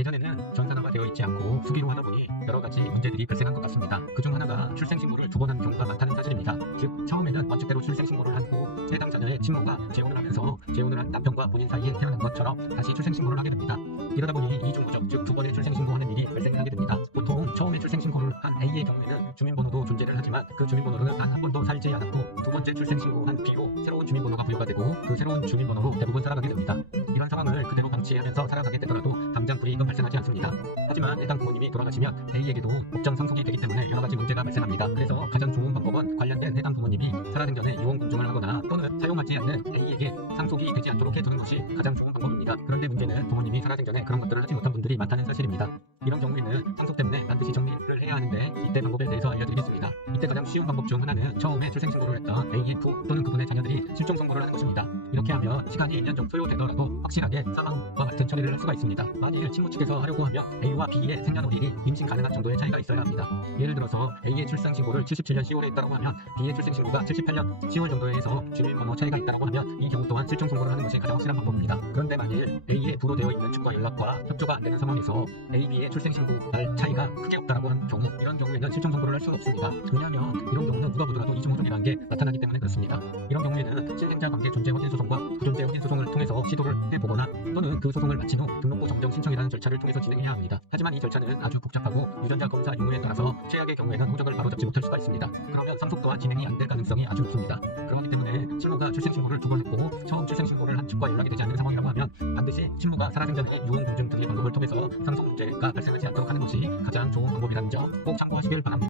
예전에는 전산화가 되어 있지 않고 수기로 하다 보니 여러 가지 문제들이 발생한 것 같습니다. 그중 하나가 출생신고를 두 번 하는 경우가 많다는 사실입니다. 즉 처음에는 원칙대로 출생신고를 하고 해당 자녀의 친모가 재혼을 하면서 재혼을 한 남편과 본인 사이에 태어난 것처럼 다시 출생신고를 하게 됩니다. 이러다 보니 이중구적, 즉 두 번의 출생신고하는 일이 발생하게 됩니다. 보통 처음에 출생신고를 한 A의 경우에는 주민번호도 존재를 하지만 그 주민번호는 단 한 번도 살지 않았고, 두 번째 출생신고한 B로 새로운 주민번호가 부여가 되고 그 새로운 주민번호로 대부분 살아가게 됩니다. 이런 상황을 그대로 방치하면서 살아가게 되더라도 당장 불이익은 발생하지 않습니다. 하지만 해당 부모님이 돌아가시면 A에게도 법정 상속이 되기 때문에 여러 가지 문제가 발생합니다. 그래서 가장 좋은 방법은 관련된 해당 부모님이 살아생전에 유언공증을 하거나 또는 사용하지 않는 A에게 상속이 되지 않도록 해두는 것이 가장 좋은 방법입니다. 그런데 문제는 부모님이 살아생전에 그런 것들을 하지 못한 분들이 많다는 사실입니다. 이런 경우에는 상속 때문에 반드시 정리를 해야 하는데, 이때 방법에 대해서 알려드리겠습니다. 이때 가장 쉬운 방법 중 하나는 처음에 출생신고를 했던 AF 또는 그분의 자녀들이 실종선고를 하는 것입니다. 이렇게 하면 시간이 1년 정도 소요되더라도 확실하게 사망과 같은 처리를 할 수가 있습니다. 만일 친모 측에서 하려고 하면 A와 B의 생년월일이 임신 가능한 정도의 차이가 있어야 합니다. 예를 들어서 A의 출생신고를 77년 10월에 했다고 하면 B의 출생신고가 78년 10월 정도에 해서 주민번호 차이가 있다고 하면 이 경우 또한 실종선고를 하는 것이 가장 확실한 방법입니다. 그런데 만일 A의 부로 되어 있는 측과 연락과 협조가 안 되는 상황에서 A, B의 출생신고 날 차이가 크게 없다라고 하는 경우, 이런 경우에는 실종선고를 할 수가 없습니다. 왜냐하면 이런 경우는 누가 보더라도 이중후족이라는 게 나타나기 때문에 그렇습니다. 이런 경우에는 신생자 관계 존재 확인 소송과 부존재 확인 소송을 통해서 시도를 해보거나 또는 그 소송을 마친 후 등록부 정정 신청이라는 절차를 통해서 진행해야 합니다. 하지만 이 절차는 아주 복잡하고 유전자 검사 유무에 따라서 최악의 경우에는 호적을 바로잡지 못할 수가 있습니다. 그러면 상속 또한 진행이 안 될 가능성이 아주 높습니다. 그렇기 때문에 친모가 출생신고를 두 번 했고 처음 출생신고를 한 측과 연락이 되지 않는 상황이라고 하면 반드시 친모가 살아생전에 유언공증 등의 방법을 통해서 상속 문제가 발생하지 않도록 하는 것이 가장 좋은 방법이라는 점 꼭 참고하시길 바랍니다.